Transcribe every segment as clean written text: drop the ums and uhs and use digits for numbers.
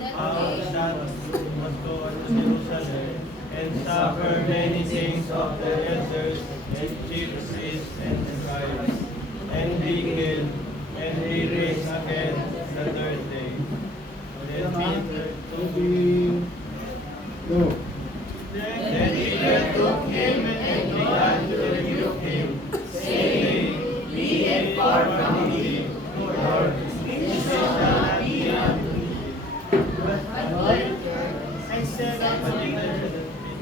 Shall must go unto Jerusalem and suffer many things of the elders and chief priests and scribes, and be killed, and be raised again the third day. Then Peter took him and began to rebuke him, saying, Be it far from thee, Lord, this shall not be unto thee. I said unto Peter,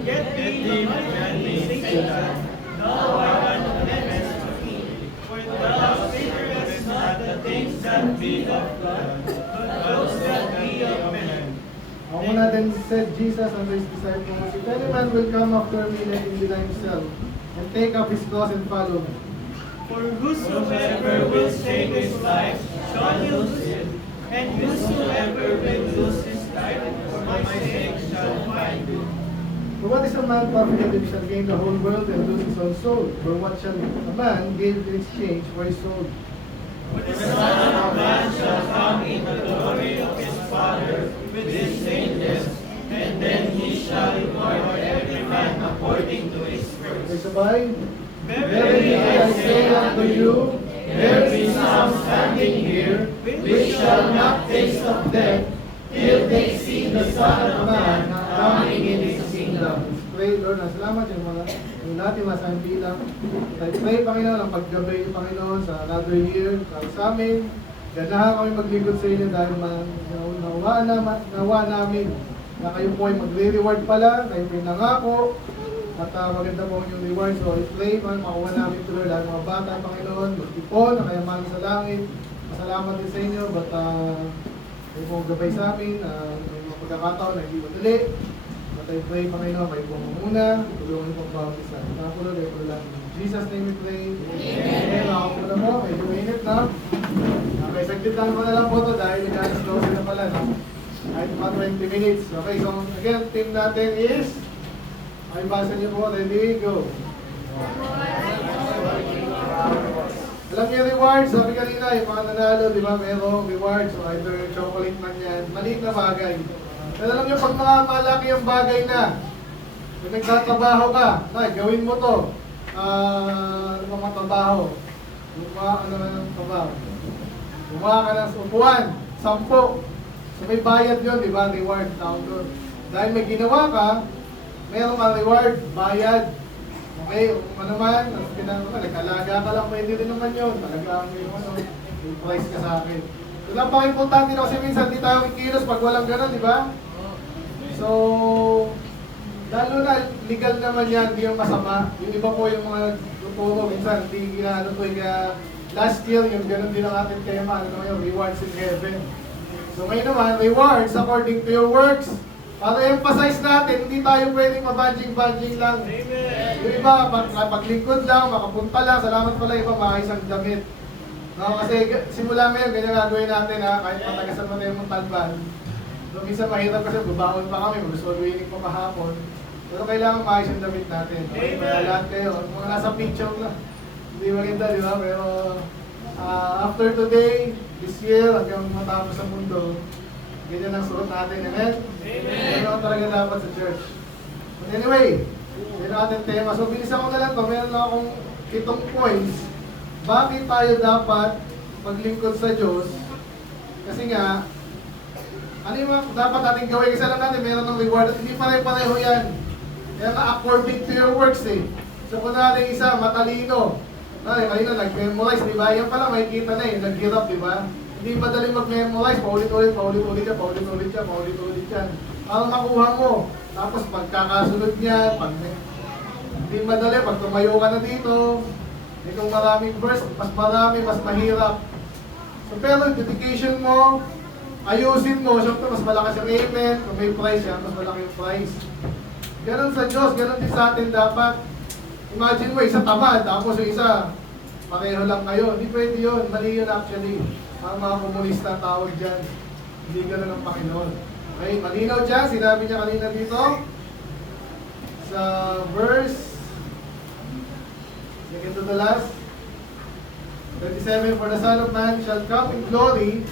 Get thee behind me, Satan, thou art an offense to me, for thou speakest not the things that be of God, but those that be of men. Ako na then said Jesus unto his disciples, If any man will come after me, let him deny himself, and take up his cross and follow me. For whosoever will save his life shall lose it, and whosoever will lose his life for my sake shall find it. For what is a man profited if he shall gain the whole world and lose his own soul? For what shall a man give in exchange for his soul? For the Son of Man shall come in the glory of his Father with his angels, and then he shall reward every man according to his Ay works. sabay, Verily I say unto you, there be some standing here which shall not taste of death till they see the Son of Man coming in his kingdom. Pray, Lord, salamat yung mga yung natin masayang bilang. I pray, Panginoon, ang paggabay niyo, Panginoon, sa another year, para sa amin. Ganahan kami maglingkod sa inyo dahil nawa namin na kayo po ay magre-reward pala, kayo po yung nangako, at maganda po yung reward. So I pray, makuha namin tuloy lahat ng mga bata, Panginoon, magtipon, na kayamanan sa langit. Masalamat din sa inyo, but kayo po gabay sa amin, may mga pagkakataon na hindi madali. But I pray, Panginoon, kayo po muna, tulungan po ang bawat isa. Nakulo, kayo po lang. In Jesus' name we pray. Amen. Ako po na mo, medyo mainit na. Okay, saglit lang ko na lang po ito dahil nag-alas 12 na pala, no? Kahit pa 20 minutes. Okay, so again, team natin is, ay basa niyo po, ready, go. Alam niyo reward, sabi kanina, yung mga nanalo, di ba, merong reward, so either chocolate man yan, maliit na bagay. Pero alam niyo, pag mga malaki yung bagay na, kung nagtatrabaho ka, gawin mo to, ano mga trabaho, ano ng trabaho, gumawa ka ng upuan, 10, so may bayad yun, di ba, reward, tawag doon. Dahil may ginawa ka, meron kang reward, bayad. Okay, kung ano man, nag-alaga ka lang, pwede rin naman yun. Talaga may price ka sa akin. So, napaka-importante na kasi minsan di tayo kikilos pag walang gano'n, di ba? So, lalo na, legal naman yan, di yung masama. Yung iba po yung mga tuturo, minsan, di ginano to, last year, yung gano'n din ang ating tema, ano yung rewards in heaven. So, ngayon naman, rewards according to your works. Para emphasize natin, hindi tayo pwedeng mabadging-badging lang. Amen. Yung iba, paglingkod lang, makapunta lang, salamat pala iba, maayos ang damit. No, kasi simula ngayon, ganyan gagawin natin ha, kahit matagasan mo tayo mong talban. So, minsan mahirap kasi babawon pa kami, mag-soul winning pa kahapon. Pero kailangan maayos ang damit natin. Okay, kaya lahat kayo, mga nasa picture na. Hindi maganda, di ba? Pero after today, this year, hanggang matapos ang mundo, ganyan ang suot natin, amen? Amen! Ganyan talaga dapat sa church. But anyway, yun ang ating tema. So, bilisan ko na lang ito. Meron lang akong 7 points. Bakit tayo dapat maglingkod sa Diyos? Kasi nga, ano yung mga dapat natin gawin? Kasi alam natin, meron ng reward at hindi pare-pareho yan. Kaya nga, according to your works eh. So, kung natin isa, matalino. Kanina, nag-memorize, di ba? Yan pala, makikita na eh, nag-hirap, di ba? Hindi madaling mag-memorize, paulit-ulit yan. Para makuha mo. Tapos pagkakasunod niya, hindi madali, pag tumayo ka na dito, kung maraming verse, mas marami, mas mahirap. So pero dedication mo, ayusin mo, syempre mas malakas yung amen, kung may price yan, mas malaki yung price. Ganon sa Diyos, ganon din sa atin dapat. Imagine mo, isa tamad, tapos yung isa, pareho lang kayo. Hindi pwede yun, mali yun actually. Ang mga komunista tawag dyan. Hindi gano'n ang Panginoon. Okay, malinaw dyan. Sinabi niya kanina dito. Sa verse, second to the last, 27, For the Son of Man shall come in glory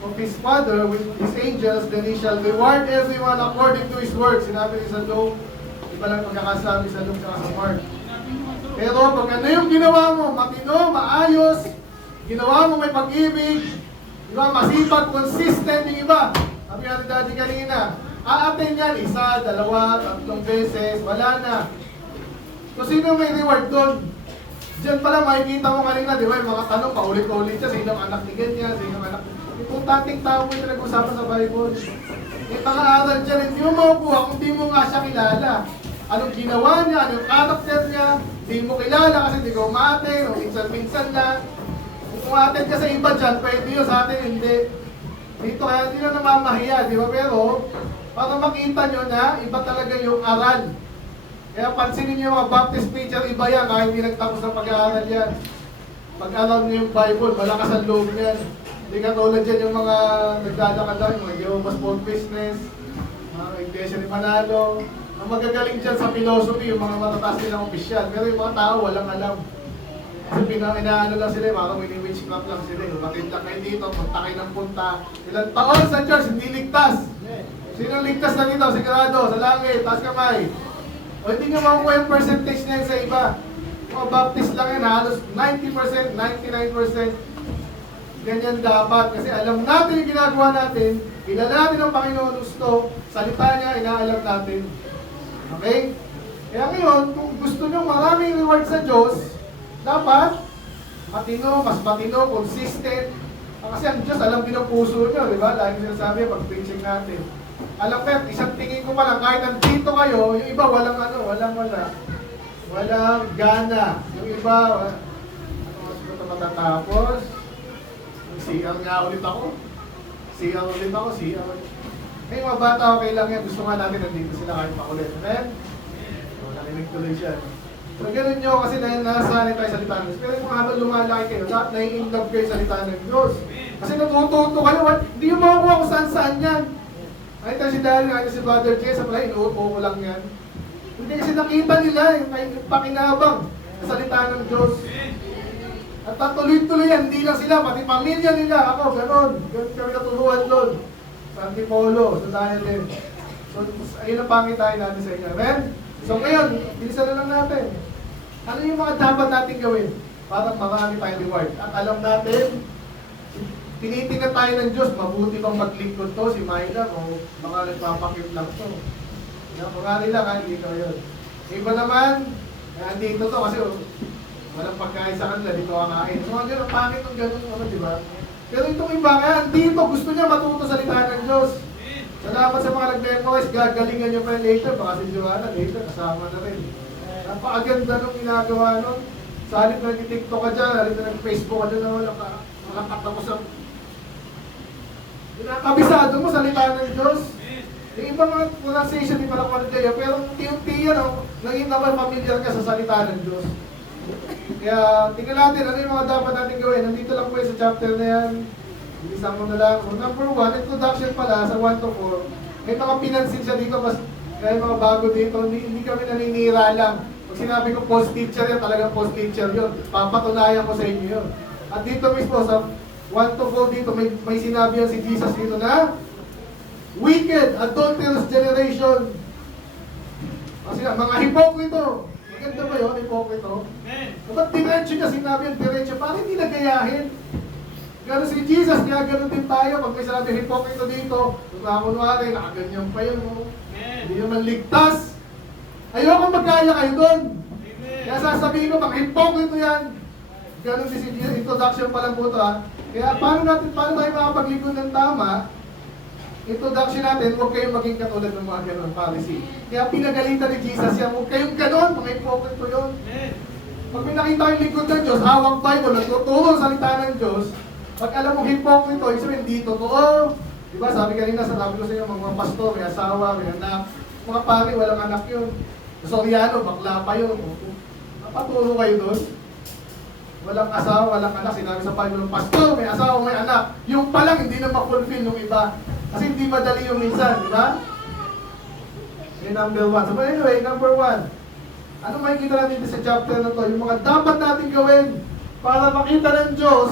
of His Father with His angels, then He shall reward everyone according to his work. Sinabi niya sa Luke, iba lang pagkakasabi sa Luke at sa Mark. Pero pag ano yung ginawa mo, matino, maayos, ginawa mo may pag-ibig, diba, masipag, consistent yung iba. Sabi nga ni Daddy kanina, aaten yan, 1, 2, 3 beses, wala na. So sino may reward doon? Diyan pala makikita mo kanina, di ba, yung mga tanong, paulit-ulit siya, sino ang anak ni ganyan, sino ang anak ni... Importanteng tao mo yung pinag-usapan sa Bible. Yung mga aral dyan, hindi mo makukuha kung di mo nga siya kilala. Anong ginawa niya, anong karakter niya, hindi mo kilala kasi hindi ka umaten, o minsan-minsan lang. Kung umaten ka sa iba dyan, pwede yun, sa atin hindi. Dito kaya hindi na namamahiya, di ba? Pero, para makita nyo na, iba talaga yung aral. Kaya pansinin niyo yung mga Baptist preacher, iba yan, kahit hindi nagtapos ng pag-aaral yan. Pag-aral niyo yung Bible, malakas ang loob yan. Hindi katulad dyan yung mga nagdadakal lang, yung mga Jehovah's Witness, mga Iglesia ni Manalo. Ang magagaling dyan sa philosophy, yung mga matataas nilang opisyal. Pero yung mga tao, walang alam. Kasi inaano lang sila, parang wini-witchcraft lang sila. Bakit lang kayo dito, punta kayo ng punta. Ilang taon sa church, hindi ligtas. Sino ligtas na dito? Sigurado, sa langit, taas kamay. O hindi nyo makukuha yung percentage na yun sa iba. Mga Baptist lang yan, halos 90%, 99%. Ganyan dapat. Kasi alam natin yung ginagawa natin, kilala natin ang Panginoon gusto, salita niya, inaalam natin. Okay? Kaya ngayon, kung gusto nyo maraming reward sa Diyos, dapat matino, mas matino, consistent. Kasi ang Diyos, alam din ang puso nyo, di ba? Lagi sinasabi pag preaching natin. Alam ko, isang tingin ko pa lang, kahit nandito kayo, yung iba walang gana. Yung iba, ano mas ito matatapos? CR nga ulit ako. CR ulit. May mga bata, okay lang yan. Gusto nga natin nandito sila kahit makulit. Amen? Narinig tuloy siya. So, ganun nyo kasi nasanay tayo sa salita ng Diyos. Pero kung habang lumalaki kayo, nai-inlove kayo sa salita ng Diyos. Kasi natututo kayo, hindi yung makukuha kung saan-saan yan. Kahit si Daddy, kahit si Brother Jay, sa pala, inuupo ko lang yan. Hindi kasi nakita nila yung pakinabang sa salita ng Diyos. At tuloy-tuloy yan, hindi lang sila, pati pamilya nila, ako, gano'n. Gano'n kami natuluan doon. Sa Antipolo, sa Daniel. So, ayun ang pangitain natin sa inyo. Amen? So ngayon, bilisan na lang natin. Ano yung mga dapat natin gawin para marami tayong reward? At alam natin, tinitingnan tayo ng Diyos, mabuti bang maglingkod to, si Myla, o mga nagpapakip lang to. Mga nila, kahit hindi ko yun. Iba naman, andito to kasi walang pagkain sa kanila, dito kakain. So, ang pangit ng gano'n, di ba? Pero itong iba, kaya dito, gusto niya matuto sa salita ng Diyos. Salamat sa mga nag-memorize, gagalingan niyo pa yung later, baka si Joanna, later, kasama na rin. Napakaganda nung ginagawa nun. Sa halip na nag-TikTok ka dyan, halip na nag-Facebook ka dyan, walang katapos ang... Kabisado mo, salita ng Diyos. Yung ibang pronunciation, di pala ko kayo, pero unti-unti yan, naging naman familiar ka sa salita ng Diyos. Kaya tingnan natin ano yung mga dapat natin gawin. Nandito lang po sa chapter na yan. Bilisan mo na lang. Number 1, introduction pala sa 1 to 4. May mga pinansin siya dito. Kaya mga bago dito, hindi kami naninira lang. Pag sinabi ko post teacher yan, talagang post teacher yun. Papatunayan ko sa inyo yun. At dito mismo sa 1 to 4 dito, may sinabi yan si Jesus dito na wicked, adulterous generation. Kasi mga hipokrito. Maganda ba yun, hipokrito? Ba't diretso niya sinabi yung diretso? Parang hindi nagayahin. Gano'n si Jesus, kaya gano'n din tayo. Pag may sinabi hipokrito dito, kunwari, nakaganyan pa yun. Hindi naman ligtas. Ayoko magkaya kayo doon. Kaya sasabihin ko, mga hipokrito yan. Gano'n din si Jesus, introduction pa lang po ito ha. Kaya paano tayo makapaglingkod ng tama? Introduction natin, huwag kayong maging katulad ng mga gano'n policy. Kaya pinagalitan ni Jesus yan, huwag kayong gano'n, mga hipokrito yun. Pag may nakita yung lingkod ng Diyos, hawak Bible, nagtuturo sa salita ng Diyos, pag alam mong hipokrito, ibig sabihin, hindi totoo. Diba, sabi kanina, sabi ko sa inyo, mga pastor, may asawa, may anak. Mga pari, walang anak yun. Soriano, bakla pa yun. Napaturo kayo doon. Walang asawa, walang anak. Sinabi sa Bible, pastor, may asawa, may anak. Yung palang, hindi na ma-fulfill yung iba. Kasi hindi madali yung minsan, di ba? Okay, number 1. So anyway, number 1. Ano makikita natin sa chapter na to? Yung mga dapat natin gawin para makita ng Diyos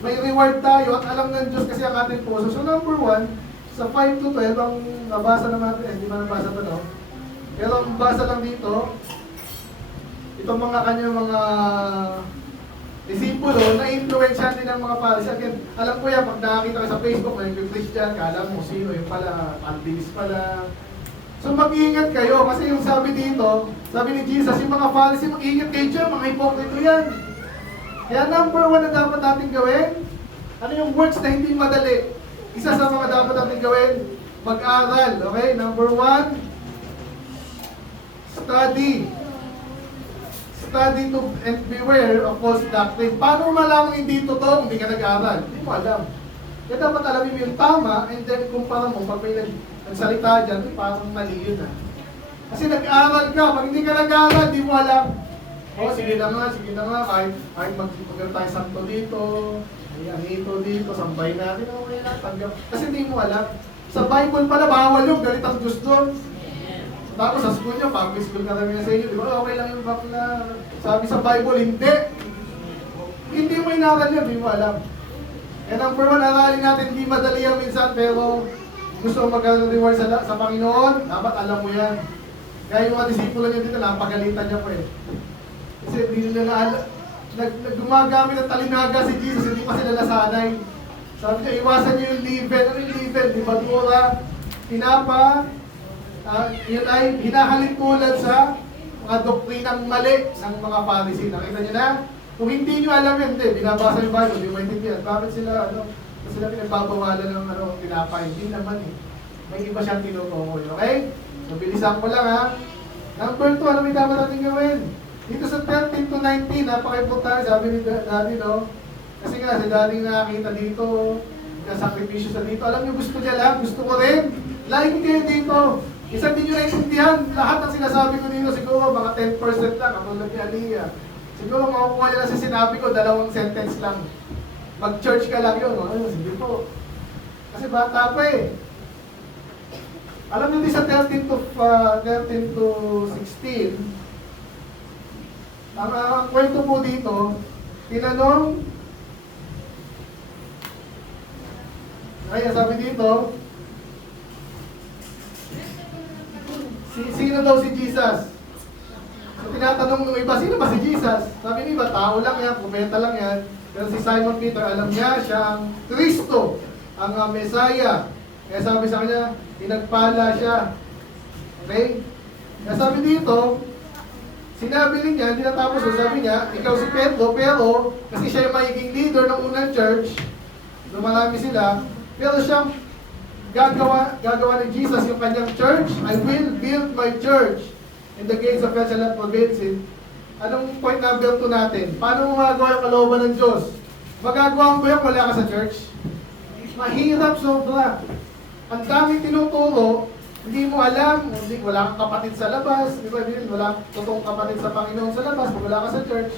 may reward tayo at alam ng Diyos kasi ang ating puso. So number 1, sa 5 to 12, ang nabasa naman natin, hindi man nabasa ito, no? Pero ang basa lang dito, itong mga kanyang mga disipulo, na-influensyan din ng mga Pharisee. Again, alam ko yan, pag nakakita ka sa Facebook, na yung Christian, kala mo sino, yung pala, Calvinist pala. So mag-iingat kayo, kasi yung sabi dito, sabi ni Jesus, yung mga Pharisee, mag-iingat kayo dyan, mga hipokrito yan. Kaya number 1 na dapat natin gawin, ano yung works na hindi madali? Isa sa mga dapat natin gawin, mag-aral, okay? Number 1, study. Study to and beware of false doctrine. Paano mo malaman hindi totoo kung hindi ka nag-aaral? Hindi mo alam. Kaya dapat alamin mo yung tama and then kumpara mo pag may nagsalita dyan, parang mali yun ah. Kasi nag-aaral ka, pag hindi ka nag-aaral, hindi mo alam. Oh, sige na nga, kahit mag-pagkala tayo santo dito, anito dito, sampay natin, okay na, tanggap. Kasi hindi mo alam. Sa Bible pala, bawal yung galit ang Diyos doon. Tapos sa school nyo, public school ka rin sa inyo, di ba? Okay lang yung bakla. Sabi sa Bible, hindi. Hindi mo inaral yun, hindi mo alam. And number 1, aralin natin, hindi madali yan minsan, pero gusto mo mag-reward sa Panginoon, dapat alam mo yan. Kaya yung mga disipulo nyo dito, napagalitan niya pa eh. Kasi hindi nila na alam. Gumagamit ng talinaga si Jesus, hindi pa sila nasanay. Sabi niya, iwasan niyo yung leaven. Ano yung leaven? Di ba, Dura, pinapa, yun ay hinahalikulan sa mga doktrinang mali ng mga Pharisee. Nakita niyo na? Kung hindi niyo alam yun, hindi, binabasa yung Bible, hindi mo maintindihan. Bakit sila, sila pinagbabawalan ng tinapay? Hindi naman eh. May iba siyang tinutukoy, okay? So, bilisan ko lang ha. Number 2, ano may dapat natin gawin? Dito sa 13 to 19, napaka-importante, sabi ni Daddy, no? Kasi nga, si Daddy nakakita dito, sakripisyo sa dito. Alam niyo, gusto niya lang, gusto ko rin. Like kayo dito. Isa din nyo naintindihan, lahat ng sinasabi ko dito siguro mga 10% lang, katulad ni Aliyah. Siguro makukuha nyo lang sa sinabi ko, 2 sentence lang. Mag-church ka lang yun, no? Sige po. Kasi bata pa eh. Alam nyo din sa 13 to 16, ang kwento po dito, tinanong, ay, sabi dito, sino daw si Jesus? So tinatanong ng iba, sino ba si Jesus? Sabi ng iba, tao lang yan, kumenta lang yan. Pero si Simon Peter, alam niya, siya ang Kristo, ang Messiah. Kaya sabi sa kanya, pinagpala siya. Okay? Kaya sabi dito, sinabi rin niya, hindi natapos, sabi niya, ikaw si Pedro, pero kasi siya yung magiging leader ng unang church, marami sila, pero siyang gagawa ni Jesus yung kanyang church. I will build my church and the gates of hell shall not prevail it. Anong point number 2 natin? Paano mo magagawa yung kalooban ng Diyos? Magagawa mo ba yung wala ka sa church? Mahirap sobra. Ang daming tinuturo, hindi mo alam, wala kang kapatid sa labas, di ba? Wala totoong kapatid sa Panginoon sa labas, wala ka sa church.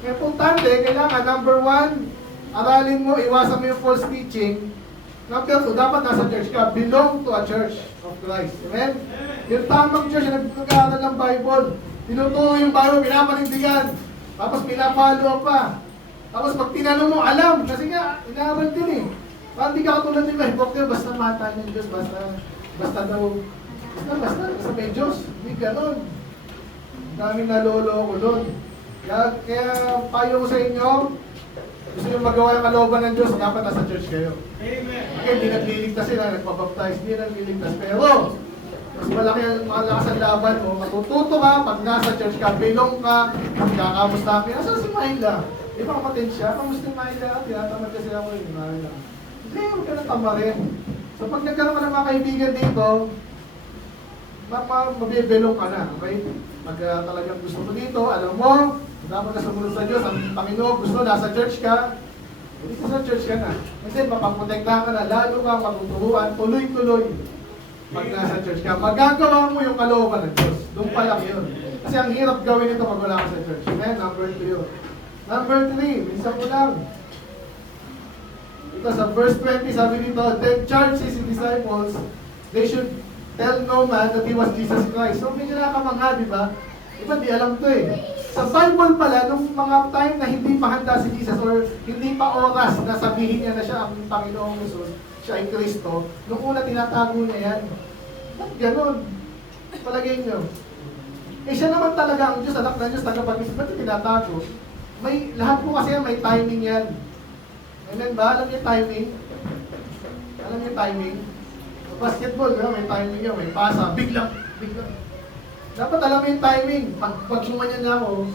Kaya importante, kailangan, number 1, aralin mo, iwasan mo yung false teaching. Number 2, dapat nasa church ka. Belong to a church of Christ. Amen? Yung tamang church, yung nag-aaral ng Bible. Tinuturo yung Bible, pinapanindigan. Tapos pinapalo pa. Tapos pag tinanong mo, alam. Kasi nga, inaaral din eh. Parang di ka katulad nila. Hipokter, basta mata ng Diyos. Basta may Diyos. Hindi ganon. Daming naloloko doon. Kaya payo ko sa inyo, gusto nyo magawa yung kalooban ng Diyos, dapat nasa church kayo. Amen. Okay, hindi nagliligtas sila, nagpabaptize, hindi nagliligtas. Pero, mas malaki ang malakas ang laban mo, matututo ka, pag nasa church ka, bilong ka, kakamusta ka. Nasaan si Myla? Di ba kapatid siya? Kamusta yung Myla? Tinatamad kasi ako yung Myla. Hindi, huwag ka nang tamarin. So pag nagkaroon ka ng mga kaibigan dito, mabibilong ka na, okay? Pag talagang gusto mo dito, alam mo, dapat ka sumunod sa Diyos, ang Panginoon gusto, nasa church ka, dito sa church ka na. Kasi mapaprotektahan ka na, lalo kang matuturuan, tuloy-tuloy. Pag nasa church ka, magagawa mo yung kalooban ng Diyos. Doon pa lang yun. Kasi ang hirap gawin ito pag wala ka sa church. Amen? Number 2 yun. Number 3, minsan ko lang. Ito sa verse 20, sabi dito, then charged his disciples, they should tell no man that he was Jesus Christ. So medyo nakamangha, di ba? Di ba, di alam to eh. Sa Bible pala, nung mga time na hindi pa handa si Jesus or hindi pa oras na sabihin niya na siya ang Panginoong Jesus, siya ay Kristo, nung una tinatago niya yan. Ba't ganun? Palagay niyo. Eh siya naman talaga ang Diyos, anak na Diyos, tagapag-isip. Ba't yung tinatago? Lahat po kasi yan, may timing yan. Amen ba? Alam niyo timing? Alam niyo timing? Sa basketball, may timing yan, may pasa, biglang. Dapat alam mo yung timing. Pag sumanyan na ako,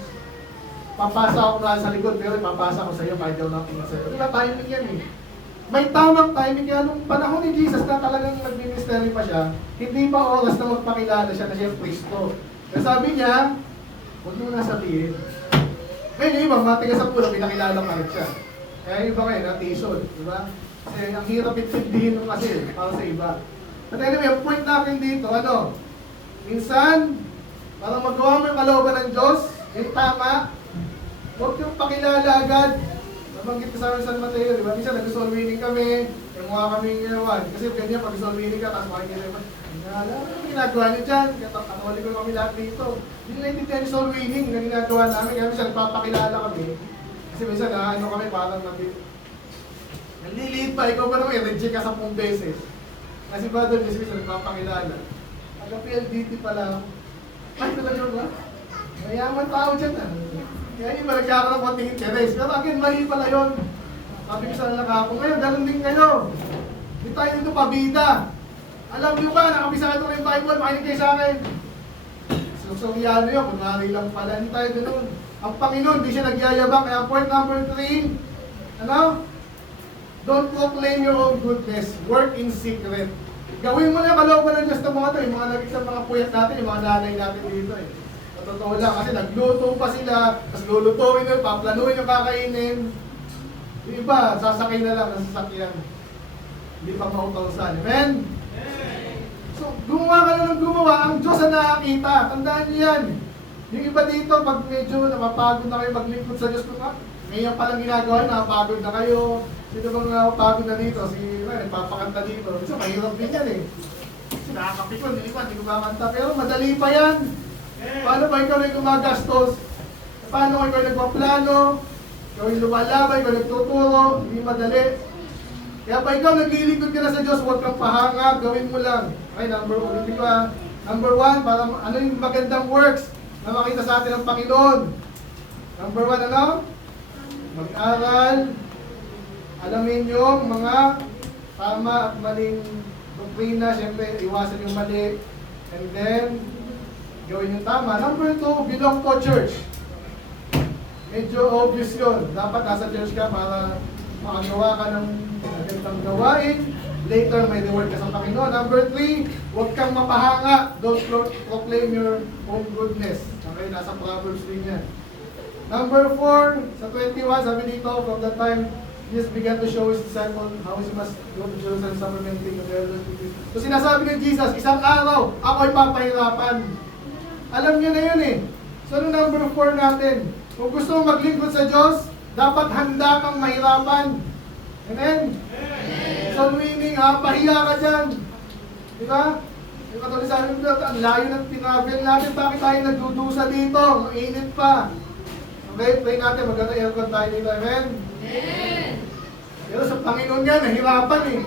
papasa ako na sa likod, pero papasa ko sa iyo, kahit daw natin sa iyo. Diba timing yan eh. May tamang timing yan. Nung panahon ni Jesus na talagang nag-ministry pa siya, hindi pa oras na magpakilala siya na siya Kristo. Kaya sabi niya, huwag mo na sabihin. Ngayon yung iba, matigas ang pulo, pinakilala pa rin siya. Kaya yung iba ngayon, natisod. Diba? Kasi ang hirap itindihin nung kasi, para sa iba. At anyway, ang point natin dito, minsan, para magawa mo yung kalooban ng Diyos, yung tama, huwag yung pakilala agad. Nabanggit ko sa amin San Mateo, di ba? Minsan nag-soul winning kami, yung mukha kaming yawan. Kasi ganyan, pag soul winning ka, tapos makikita naman, ano ginagawa niyo dyan? Katoliko kami lahat dito. Hindi naintindihan yung soul winning na ginagawa namin, kaya minsan nagpapakilala kami. Kasi minsan, kami, parang naliliit pa, ikaw ba naman, reject ka 10 beses. Kasi Brother Jesus, minsan nagpapakilala. Aga-PLDT pala ako. Ay, talaga ba? Mayaman tao dyan Kaya yung nagkakaroon ng konting interest. Pero again, mali pala yun. Sabi ko sa lalaka ko, ngayon, ganun din kayo. Hindi tayo dito pabida. Alam nyo ba, nakabisado ko yung Bible, makinig kayo sa akin. Susuryano yun, kunwari lang pala. Hindi tayo ganun. Ang Panginoon, hindi siya nagyayabang. Kaya point number 3, don't proclaim your own goodness. Work in secret. Gawin mo na kalooban ng Diyos ng mga ito, yung mga naging sa mga puyat natin, yung mga nanay natin dito eh. Totoo lang, kasi nagluto pa sila, tapos lulutuin nyo, paplanuin yung kakainin. Yung iba, sasakay na lang ng sasakyan. Hindi pa mautausan. Amen? So, gumawa ka na ng gumawa, ang Diyos ang nakakita. Tandaan niyo yan. Yung iba dito, pag medyo napapagod na kayo maglingkod sa Diyos, ngayon palang ginagawa, napapagod na kayo. Sino bang napapagod na dito? Nagpapakanta dito. Kasi mahirap din yan eh. Kasi nakakapikon, hindi ko makanta. Pero madali pa yan. Paano ba ikaw na gumagastos? Paano ikaw nagpaplano? Ikaw yung lumalaban, ikaw nagtuturo, hindi madali. Kaya pa ikaw naglilingkod ka na sa Diyos, huwag kang pahanga, gawin mo lang. Okay, number 1, para ano yung magandang works na makita sa atin ng Panginoon. Number 1, mag-aral, alamin yung mga tama at maling doktrina, siyempre iwasan yung mali, and then gawin yung tama. Number 2, belong to church. Medyo obvious yun. Dapat nasa church ka para makagawa ka ng magandang gawain. Later, may reward ka sa Panginoon. Number 3, huwag kang mapahanga. Don't proclaim your own goodness. Okay, nasa Proverbs din yan. Number 4, sa 21, sabi dito, from that time, Jesus began to show his disciples how he must go to Jerusalem supplementing the elders. So sinasabi ni Jesus, isang araw, ako ay papahirapan. Alam niyo na yun eh. So ano number 4 natin? Kung gusto mong maglingkod sa Diyos, dapat handa kang mahirapan. Amen? So meaning, pahiya ka dyan. Diba? Yung katulad sabi mo, ang layo ng tinavel natin, bakit tayo nagdudusa dito? Ang init pa. Okay, pray natin, maganda aircon tayo dito. Amen? Amen. Pero sa Panginoon yan, nahirapan eh.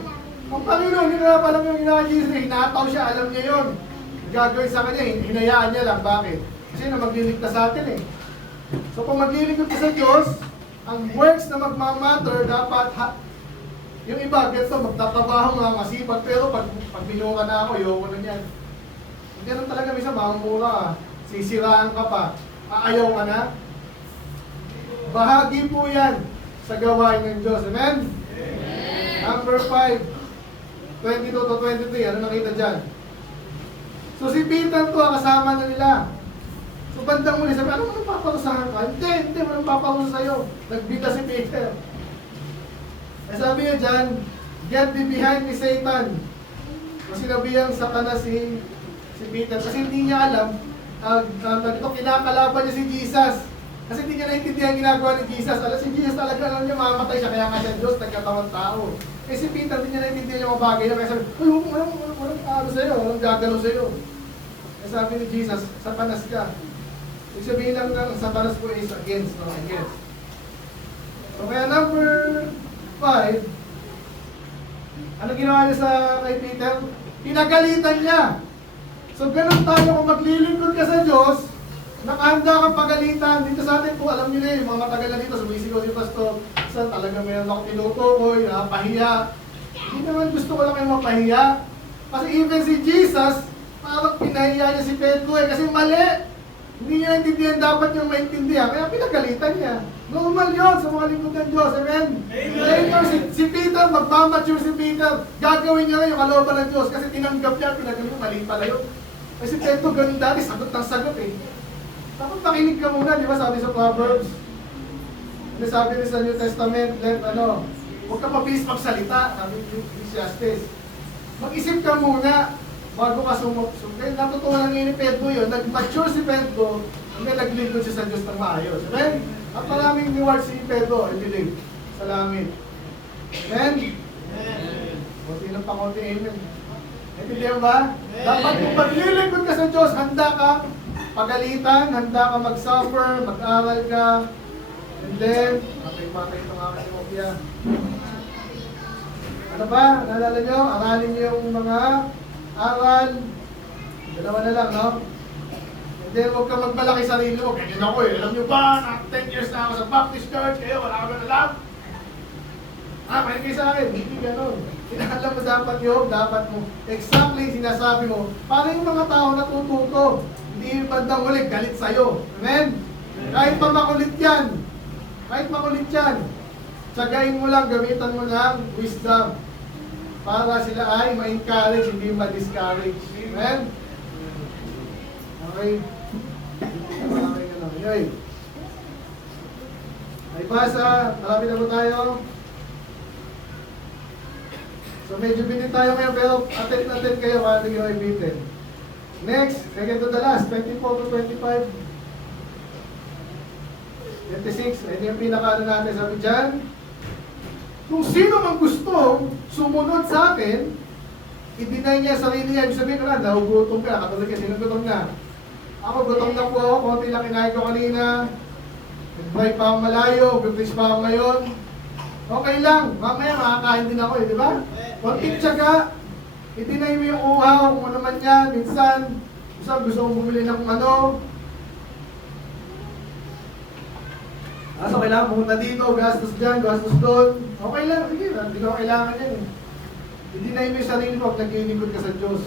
Ang Panginoon, hindi na alam yung ina-Jesus, hinataw siya, alam niya yun. Gagawin sa kanya, hinayaan niya lang. Bakit? Kasi na magliligtas sa atin eh. So kung magliligtas ka sa Diyos, ang works na magmamatter, dapat yung iba, ganito, magtatrabaho nga masipag, pero pag binura na ako, ayoko na niyan. Hindi naman talaga, minsan mamumura ka, sisiraan ka pa, aayaw ka na. Bahagi po yan sa gawain ng Diyos. Amen? Amen. Number 5, 22 to 23, ano nakita dyan? So si Peter to, kasama na nila. So bandang muli, sabi, ano mo paparusahan ka? Hindi, walang paparusa sa'yo. Nagbita si Peter. Eh sabi niya dyan, get thee behind me, Satan. So sinabihan Satanas si Peter. Kasi hindi niya alam, kinakalaban niya si Jesus. Kasi hindi niya naintindihan ang ginagawa ni Jesus. Alam si Jesus talaga, alam niya mamatay siya, kaya nga siya Diyos, nagkatawang tao. Eh si Peter, hindi niya naintindihan yung mga bagay na kaya sabi, uy, walang ano sa'yo, walang gagalaw sa'yo. Eh sabi ni Jesus, Satanas ka. Ibig sabihin lang ng Satanas po is against, no? Against. So kaya number 5, ano ginawa niya sa kay Peter? Pinagalitan niya. So ganun tayo kung maglilingkod ka sa Diyos, nakahanda kang pagalitan. Dito sa atin po, alam niyo na yung mga matagal na dito, sumisigaw si Pastor, sa talagang meron ako tinutukoy, nakapahiya. Hindi naman gusto ko lang kayo mapahiya. Kasi even si Jesus, parang pinahiya niya si Pedro kasi mali. Hindi niya naintindihan dapat yung maintindihan, kaya pinagalitan niya. Normal yun sa mga lingkod ng Diyos, amen? Later, si Peter, magmamature si Peter, gagawin niya rin yung kalooban ng Diyos kasi tinanggap niya, pinagaling mali pala yun. Kasi Pedro ganun dati, sagot ng sagot eh. Dapat makinig ka muna, di ba sabi sa Proverbs? Ano sabi rin sa New Testament, huwag ka mabilis magsalita, sabi ni Ecclesiastes. Mag-isip ka muna bago ka sumupsum. Natutunan niya ni Pedro yun, nag-mature si Pedro, hanggang naglingkod siya sa Diyos ng maayos. Amen? At maraming reward si Pedro, I believe, sa langit. Amen? Kunti ng pakunti, amen. Naintindihan ba? Dapat kung maglilingkod ka sa Diyos, handa ka pagalitan, handa ka mag-suffer, mag-aral ka, and then, patay itong aking kopya. Ano ba? Naalala nyo? Aralin nyo yung mga aral. Dalawa na lang, no? And then, huwag ka magmalaki sarili mo. Ganyan ako eh. Alam nyo ba, na 10 years na ako sa Baptist Church, kayo, wala ka ba alam? Mahinig kayo sa akin. Hindi ganun. Inaalam mo dapat yun, dapat mo. Exactly sinasabi mo. Para yung mga tao natututo. Hindi yung bandang ulit, galit sa'yo. Amen? Kahit pa makulit yan. Kahit makulit yan. Tsagain mo lang, gamitan mo lang wisdom. Para sila ay ma-encourage, hindi ma-discourage. Amen? Okay? Okay ka lang. Okay. Ay basa, marami na po tayo. So medyo binit tayo ngayon, pero attend kayo para hindi kayo ibitin. Next, second to the last, 24 to 25. 26, ito yung pinaka-ano natin, sabi dyan. Kung sino mang gusto sumunod sa akin, i-deny niya sarili niya. Ibig sabihin ko na, nahugutom ka, katulad ka, sino gutom na? Ako, gutom na po ako, konti lang kinain ko kanina. Nag-drive pa ako malayo, bibris pa ako ngayon. Okay lang, mamaya makakain din ako eh, di ba? Konting tiyaga, i-deny mo yung uhaw, kung ano man yan, minsan, gusto kong bumili ng kung ano. So kailangan pumunta dito, gastos dyan, gastos doon. Okay lang, sige, hindi ko kailangan yan eh. I-deny mo yung sarili mo pag naglilingkod ka sa Diyos.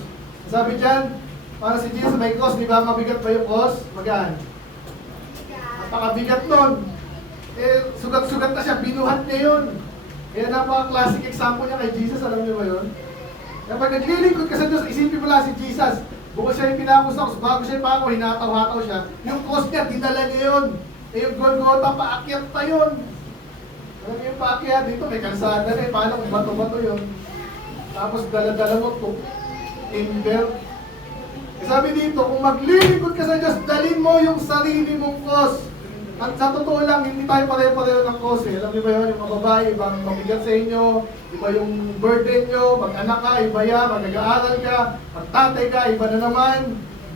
Sabi dyan, para si Jesus may cross, di ba mabigat ba yung cross? Magaan. Napakabigat nun. Eh, sugat-sugat na siya, binuhat niya yun. Kaya napaka-classic example niya kay Jesus, alam niyo ba yun? Kaya pag naglilingkod ka sa Diyos, isipin mo lang si Jesus. Bukod siya yung pinakos, bago siya pa ako, hinataw-hataw siya. Yung cross niya, dinala niya yun. Eh yung Golgotha, paakyat pa yun. Alam niyo yung paakyat, dito may kalsada na eh. Paano kung bato-bato yun? Tapos dala-dala mo to timber. Eh, sabi dito, kung maglilingkod ka sa Diyos, dalhin mo yung sarili mong cross. At sa totoo lang, hindi tayo pare-pareho ng cross eh. Alam niyo ba yun, yung mga babae, ibang mabigat sa inyo, iba yung burden nyo, mag-anak ka, iba yan, mag-aaral ka, mag-tatay ka, iba na naman.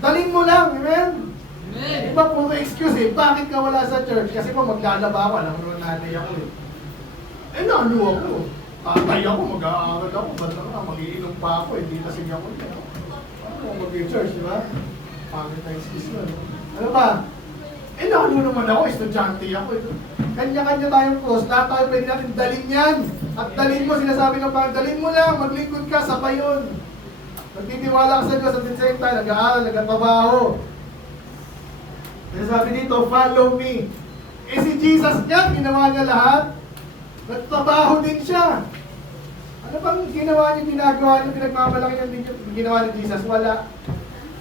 Dalhin mo lang, amen? Amen. Iba puro excuse eh, bakit ka wala sa church? Kasi po maglalaba ako, alam mo naman nanay ako eh. Eh nalo ako, tatay ako, mag-aaral ako, ba't naman, mag-iinom pa ako, hindi lasing ako. Ano mag-church, di ba? Pangit na excuse mo. Ano ba? Eh lalo naman ako, estudyante ako. Kanya-kanya tayong cross, lahat tayo pwede natin dalhin yan. At dalhin mo, sinasabi ng Panginoon, dalhin mo lang, maglingkod ka, sabay yun. Nagtitiwala ka sa Diyos at the same time, nag-aaral, nag-trabaho. Sinasabi dito, follow me. Eh si Jesus nga, ginawa niya lahat. Nagtrabaho din siya. Ano bang ginawa niya, ginagawa niya, pinagmamalaki niya, ginawa ni Jesus? Wala.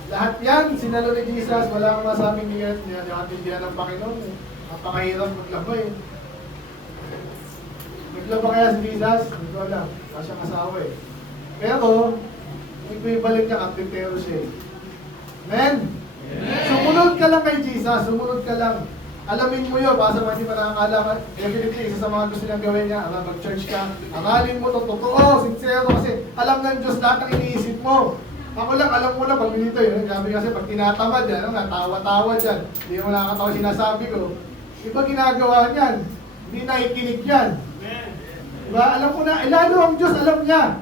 Lahat yan, sinalo ni Jesus, wala akong masabing niya, nakatindihan ng Panginoon. Napakahirap maglaba eh. Naglaba kaya si Jesus? Hindi ko alam, wala siyang asawa eh. Pero, equivalent niya, kapitero siya eh. Amen? Sumunod ka lang kay Jesus, sumunod ka lang. Alamin mo yun, basta hindi pa nakakalaman. Definitely, isa sa mga gusto niyang gawin niya, mag-church ka. Aralin mo to, totoo, sincero, kasi alam ng Diyos lahat ng iniisip mo. Ako lang, alam ko na pag dito yun. Sabi kasi pag tinatamad yan, natawa-tawa dyan. Hindi mo nakakatawa sinasabi ko. Iba ginagawa niyan. Hindi nakikinig yan. Diba? Alam ko na, lalo ang Diyos, alam niya.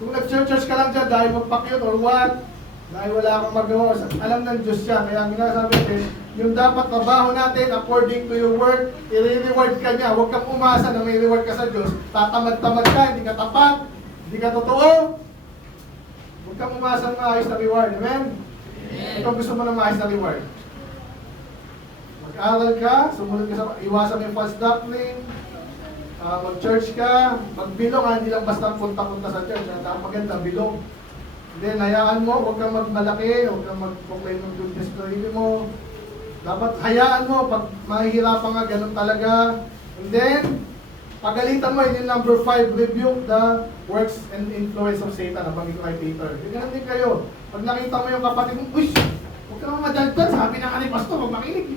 Kung nag-church ka lang dyan dahil magpakyut or what, dahil wala kang magawa, alam ng Diyos siya. Kaya ang ginasabi natin, yung dapat trabaho natin according to your work, i-reward ka niya. Huwag kang umasa na may reward ka sa Diyos. Tatamad-tamad ka, hindi ka tapat, hindi ka totoo. Huwag kang umasa ng maayos na reward. Amen? Ikaw gusto mo ng maayos na reward. Mag-aral ka, sumunod ka sa, iwasan mo yung false doctrine, mag-church ka, magbilong, hindi lang basta punta-punta sa church. Ang maganda, bilong. Then, hayaan mo, huwag kang magmalaki, huwag kang mag-proclaim ng goodness to mo. Dapat hayaan mo, pag mahihirapan nga, ganun talaga. And then, pagalitan mo, yun yung number 5, rebuke the works and influence of Satan. Nabanggit ko kay Peter. Ganun din kayo. Pag nakita mo yung kapatid mo, uy, huwag ka naman madaldal, sabi ng kanil pastor, huwag makinig.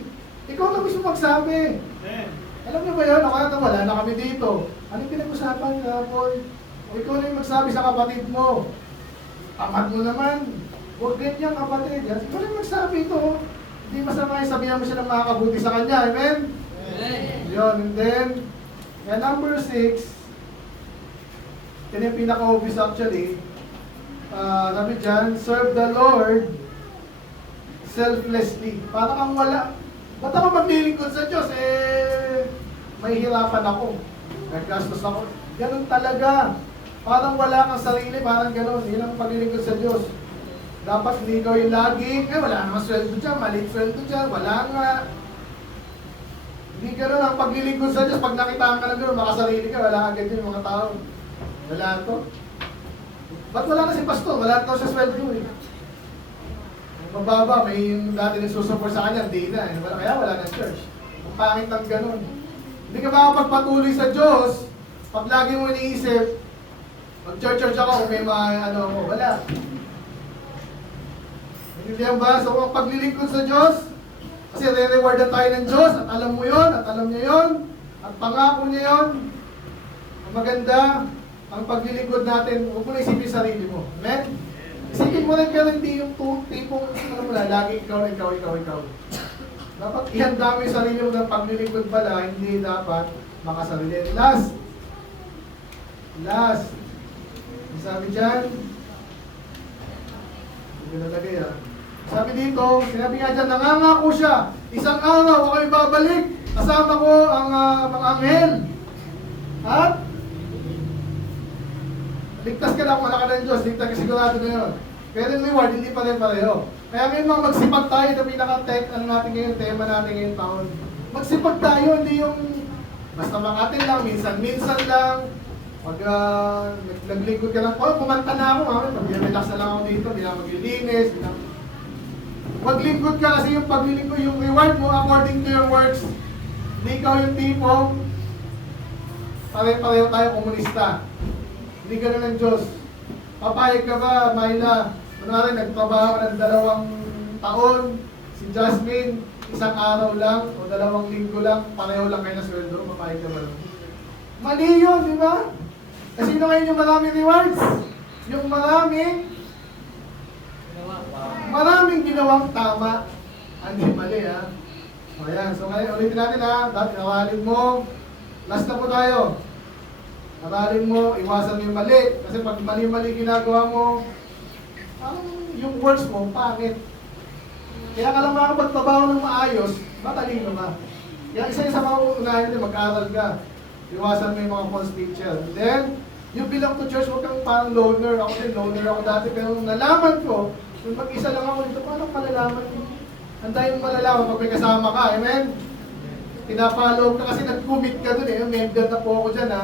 Ikaw na mismo magsabi. Alam niyo ba yun? Ako wala na kami dito. Anong pinag-usapan ka, Paul? Ikaw na yung magsabi sa kapatid mo. Tamad mo naman. Huwag ganyan kapatid. Ikaw na yung magsabi ito. Hindi masama yung sabihan mo siya ng makakabuti sa kanya. Amen? Yun. And then, number 6, yun yung pinaka-obvious actually. Sabi dyan, serve the Lord selflessly. Para kang wala. Ba't ako maglilingkod sa Diyos? May hirapan ako. Naggastos ako. Ganun talaga. Parang wala kang sarili, parang ganun. Yun ang paglilingkod sa Diyos. Dapat hindi ikaw yung laging, wala naman sweldo dyan, maliit sweldo dyan, wala nga. Hindi ganun ang paglilingkod sa Diyos. Pag nakitaan ka na gano'n, makasarili ka, wala agad yun yung mga tao. Wala to. Ba't wala na si pastor? Wala na siya sweldo eh. Mababa, may yung dati nagsusupport sa kanya, hindi na. Kaya wala na church. Ang pangit ng ganun. Hindi ka makapagpatuloy sa Diyos pag lagi mo iniisip, mag-church ako kung may mga ano ako. Wala. Hindi ba? So, ang paglilingkod sa Diyos, kasi re-reward na tayo ng Diyos, at alam mo yon, at alam niya yon, at pangako niya yon. Ang maganda, ang paglilingkod natin, huwag mo na isipin sarili mo. Amen? Isipin mo rin pero hindi yung tipong, ano mo na, lagi ikaw. Dapat ihanda mo yung sarili mo ng paglilingkod pala, hindi dapat makasarili. Last. Sabi dyan, hindi nalagay Sabi dito, sinabi nga dyan, nangangako siya, isang araw ako'y babalik, kasama ko ang mga anghel. At ligtas ka lang, wala ka ng Diyos, ligtas ka sigurado na yun. Pero yung reward, hindi pa rin pareho. Kaya ngayon mga magsipag tayo, na pinaka-tech, ano natin ngayon, tema natin ngayong taon. Magsipag tayo, hindi yung basta makatin lang, minsan-minsan lang. Pag naglingkod ka lang, kumanta na ako, mag-relax na lang ako dito, hindi na maglilinis. Maglingkod ka kasi yung paglilingkod, yung reward mo according to your works. Hindi ikaw yung tipong, pare-pareho tayo komunista. Hindi ganun ng Diyos. Papayag ka ba, Myla? Kunwari, nagtrabaho ng 2 taon, si Jasmine, isang araw lang, o 2 linggo lang, pareho lang kayo na sweldo, papayag ka ba? Mali yun, di ba? Kasi sino ngayon yung maraming rewards? Yung maraming ginawang tama. Hindi mali ha. O yan, so ngayon, ulitin natin ha. Dati, aralin mo. Last na po tayo. Aralin mo, iwasan mo yung mali. Kasi pag mali-mali ginagawa mo, parang yung words mo, pangit. Kaya ka lang makapagtrabaho ng maayos, matalino ka. Kaya isa sa mga unahin din, mag-aaral ka. Iwasan mo yung mga false teacher. Then, you belong to church, huwag kang parang loner. Ako din, loner ako dati. Pero nalaman ko, kung mag-isa lang ako dito, paano malalaman mo? Antayin mo malalaman pag may kasama ka. Amen? Pinapollow ka kasi nag-commit ka dun eh. Member na po ako dyan ha.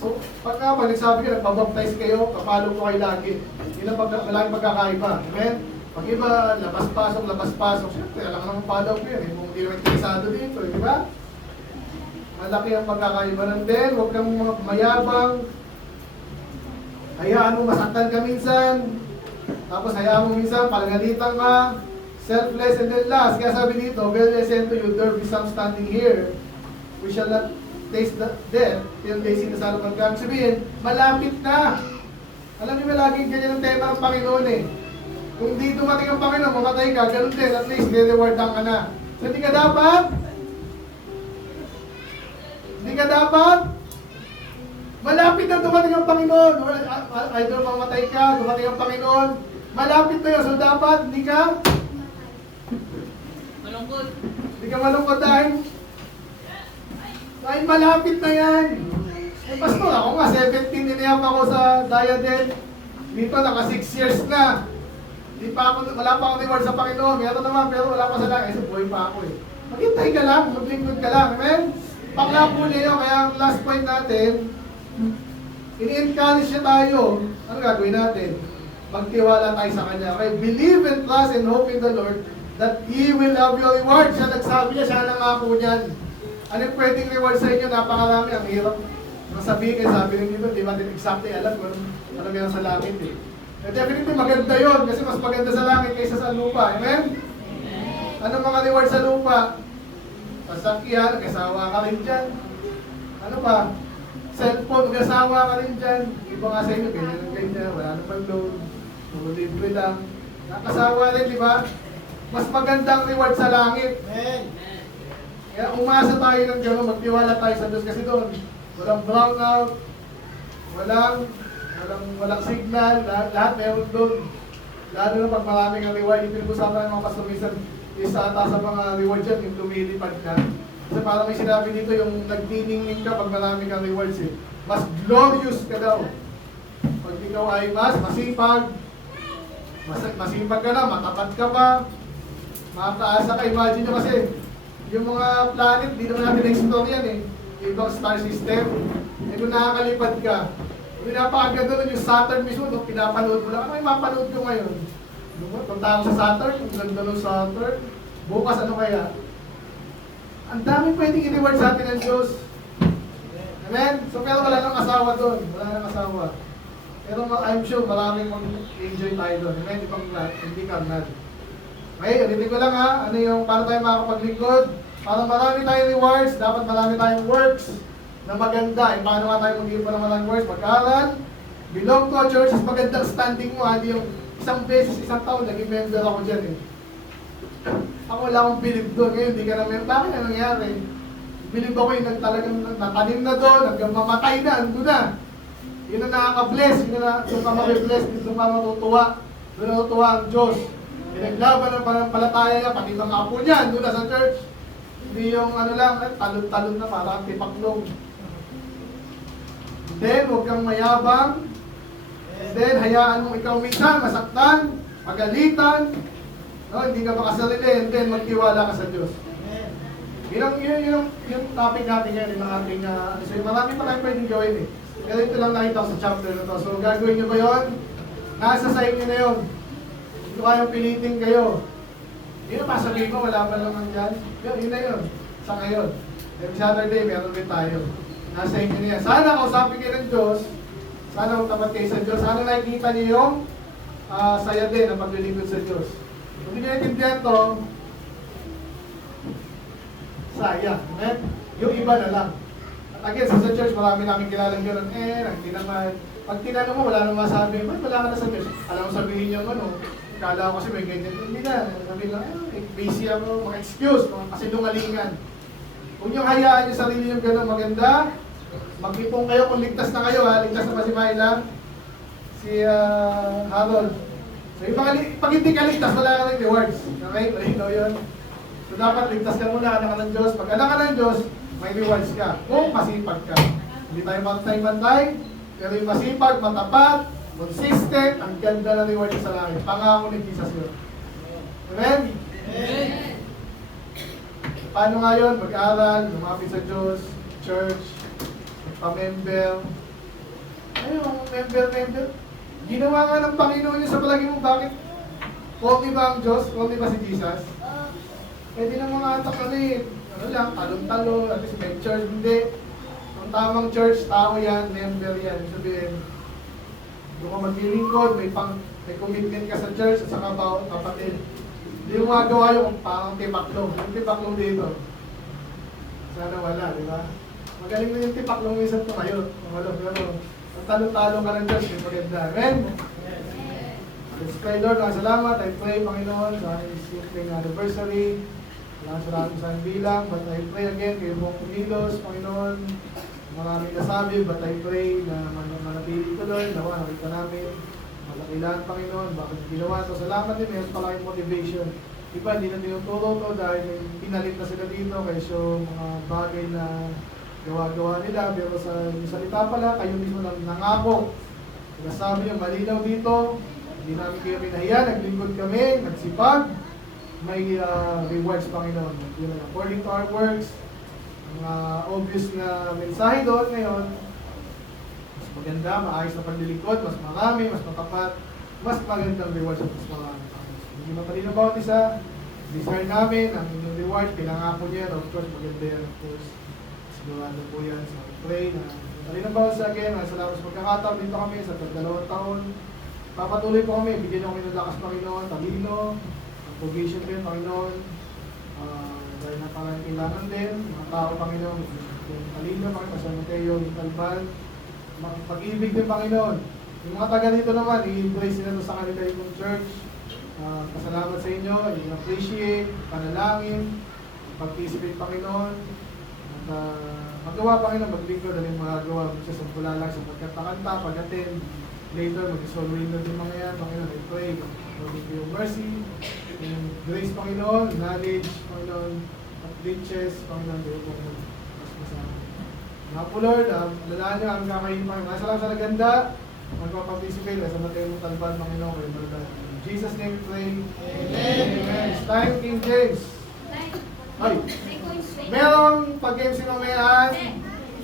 So, pag nga nagsabi ka, nagpabaptize kayo, kapalo ko kayo lagi. Yun ang malaking pagkakaiba. Amen? Pag iba, labas-pasok. Siyempre, alam naman follow ko yun. Kung hindi naman interesado dito, di ba? Malaki ang pagkakaiba ng din. Huwag kang mayabang. Hayaan mo masaktan ka minsan. Tapos hayaan mo minsan, palagalitan ka. Selfless and then last. Kaya sabi dito, well, I said to you, there be some standing here. We shall not taste the death till they see the Son of Man. Sabihin, malapit na. Alam niyo ba laging ganyan ang tema ng Panginoon eh. Kung di dumating ang Panginoon, mamatay ka, ganun din, at least, re-rewardan ka na. So, hindi ka dapat, malapit na dumating ang Panginoon. Either mamatay ka, dumating ang Panginoon, malapit na yun. So, dapat, hindi ka malungkot dahil malapit na yan. Eh, pastor, ako nga, 17 inihap ako sa diadem. Dito, naka 6 years na. Wala pa akong reward sa Panginoon. Meron naman, pero wala pa sa langit. Buhay pa ako eh. Maghintay ka lang, maglingkod ka lang. Amen? Panglapo niyo, kaya ang last point natin, ini-encourage niya tayo. Ano gagawin natin? Magtiwala tayo sa Kanya. Okay? Believe and trust and hope in the Lord that He will have your reward. Siya nagsabi niya, siya nangako niyan. Ano yung pwedeng reward sa inyo? Napakarami. Ang hirap masabihin kayo. Sabi rin dito, di ba din exactly alam kung ano meron sa langit eh. Definitely maganda yon kasi mas maganda sa langit kaysa sa lupa. Amen? Ano mga reward sa lupa? Sasakyan, nag-asawa ka rin dyan. Ano pa? Cellphone, nag-asawa ka rin dyan. Iba nga sa inyo, ganyan, wala naman loan. Libre lang. Nakasawa rin, di ba? Mas magandang reward sa langit. Amen. Kaya umasa tayo ng gano'n, magtiwala tayo sa Diyos kasi doon. Walang brownout, walang signal, lahat meron doon. Lalo na pag maraming ang reward, yung pinag-usapan ng mga pastor minsan, isa ata sa mga reward dyan, yung lumilipad ka. Kasi parang may sinabi dito, yung nagniningning ka pag marami kang rewards eh. Mas glorious ka daw. Pag ikaw ay mas masipag ka na, matapat ka pa, mataasa ka. Imagine nyo kasi, yung mga planet, di naman natin na-explore yan eh. Ibang star system. Eh kung nakakalipad ka, pinapakaganda nun yung Saturn mismo, no? Pinapanood mo lang. Ano yung mapanood ko ngayon? Punta ako sa Saturn, ang ganda ng Saturn. Bukas ano kaya? Ang daming pwedeng i-reward sa atin ng Diyos. Amen? So pero wala nang asawa doon. Wala nang asawa. Pero I'm sure maraming mag-enjoy tayo doon. Amen? Hindi karnal. Okay, ulitin ko lang ha. Ano yung para tayo makapaglingkod? Para marami tayong rewards, dapat marami tayong works na maganda. Eh, paano nga tayo mag-give pa ng maraming works? Mag-aral, belong to a church, is magandang standing mo. Hindi yung isang beses, isang taon, naging member ako dyan eh. Ako wala akong bilib doon. Ngayon, hindi ka na member. Bakit na nangyari? Bilib ako yung talagang natanim na doon, hanggang mamatay na, ando na. Yun ang nakaka-bless, yun na doon ka ma-bless, doon ka matutuwa. Doon natutuwa ang Diyos. Pinaglaban ng panampalataya niya, pati mga apo niya, doon na sa church. Hindi yung ano lang, talon-talon na parang tipaklong. Then, huwag kang mayabang. Then, hayaan mong ikaw minsan, masaktan, pagalitan. No, hindi ka makasarili, and then magtiwala ka sa Diyos. Yun yung topic natin yan, yung ating, so marami pa kayo pwedeng gawin eh. Pero ito lang nakita ko sa chapter na to. So, gagawin nyo ba yun? Nasa sa inyo na yun. Hindi ko kayong pilitin kayo. Yun ang pasabihin mo, wala pa naman dyan. Yun na yun. Sa ngayon. Every Saturday, meron din tayo. Nasa inyo na yan. Sana kausapin kayo ng Diyos. Sana magtapat kayo sa Diyos. Sana nakikita niyo yung saya din ang paglilingkod sa Diyos. Kung hindi nyo naintindihan to, sayang. Amen? Yung iba na lang. At again, sa church, marami namin kilalang gano'n. Hindi naman. Pag tinanong mo, wala nang masabi. Wala ka na sa church. Alam mo sabihin niyo ano, kala ko kasi may ganyan. Hindi na. Sabihin lang, busy ako, mga excuse, mga kasinungalingan. Kung yung hayaan yung sarili yung gano'n maganda, mag-ipong kayo kung ligtas na kayo ha. Ligtas na ba si Myla? Si Harold. So yung mga, pag hindi ka ligtas, wala ka ng rewards. Okay? Malinaw yun. So dapat ligtas ka muna, anak ka ng Diyos. Pag anak ka ng Diyos, may rewards ka. Kung masipag ka. Hindi tayo bantay-bantay, pero yung masipag, matapat, consistent, ang ganda na reward sa langit. Pangako ni Jesus yun. Amen? Amen. Paano nga yun? Mag-aral, lumapit sa Diyos, church, magpa-member. Ayun, member. Ginawa nga ng Panginoon yun sa palagi mo. Bakit? Konti ba ang Diyos? Konti ba si Jesus? Pwede na mga atak ano lang, talong-talong, at least may church. Hindi. Ang tamang church, tao yan, member yan. Sabihin, doon ka maglilingkod, may commitment ka sa church, at saka bawat kapatid. Hindi mo magawa yung parang tipaklong. Yung tipaklong dito. Sana wala, di ba? Magaling na yung tipaklong minsan tumayo. Pero ang talo-talo ka ng Diyos, yung maganda. Amen? Kay Lord, salamat. I pray, Panginoon, sa aking simpleng anniversary. Salamat sa aking bilang. But I pray again kay Bong Kumilos, Panginoon. Maraming nasabi, but I pray na manatili ko, Lord. Nawa, nakita namin. Malakilan, Panginoon. Bakit ginawa ito? Salamat din. Meron pala yung motivation. Iba, hindi na tinuturo to dahil may pinalit na sila dito. Kaya so, mga bagay na gawa-gawa nila. Pero sa salita pala, kayo mismo lang nangako. Sinasabi niyo, malinaw dito. Hindi namin kayo pinahiya. Naglingkod kami. Nagsipag. May rewards, Panginoon. According to our works, ang obvious na mensahe doon ngayon, mas maganda, maayos na paglilingkod, mas marami, mas matapat, mas magandang rewards at mas marami. Hindi matalino bawat isa, desire namin, ang inyong reward, pinangako niya, of course, maganda yan, of course. Sigurado po yan, so I pray na matalino bawat isa again, salamat sa pagkakataon dito kami sa 2 taon. Papatuloy po kami, bigyan niyo kami ng lakas, Panginoon, talino, provision din, Panginoon. Dahil na parang kailangan din, mga tao, Panginoon, yung talino, Panginoon, San Mateo, yung Talban, pag-ibig din, Panginoon. Yung mga taga dito naman, i-embrace nila sa kanila yung church. Pasalamat sa inyo, i-appreciate, panalangin, participate, Panginoon. At magawa, Panginoon, maglingkod na yung magagawa. Kasi sa mula lang sa pagkatakanta, pag-attend, later, mag-surrender na din mga yan, Panginoon, I pray, Lord, for your mercy, yung grace, Panginoon, knowledge, Panginoon, at riches, Panginoon, kayo po mas masama. Nga po, Lord, alalaan niyo ang kakainin, Panginoon. Nasa lang sa naganda, magpaparticipate, sa Mateo Talban, Panginoon, kayo malalaan. In Jesus' name we pray. Amen. Amen. It's time, King James. Ay, merong pag-game si Mamayan.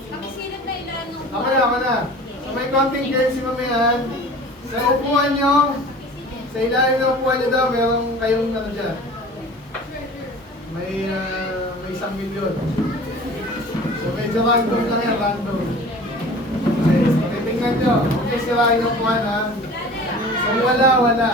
Kapisilip na ilan nung... Ako na. So may konting game si Mamayan. Sa upuan nyo, sa ilalim ng upuan nyo daw, merong kayong ano dyan. May 1 milyon. So medyo random lang yan, random. Okay, so titingnan nyo. Okay, sirain yung upuan ha. So wala.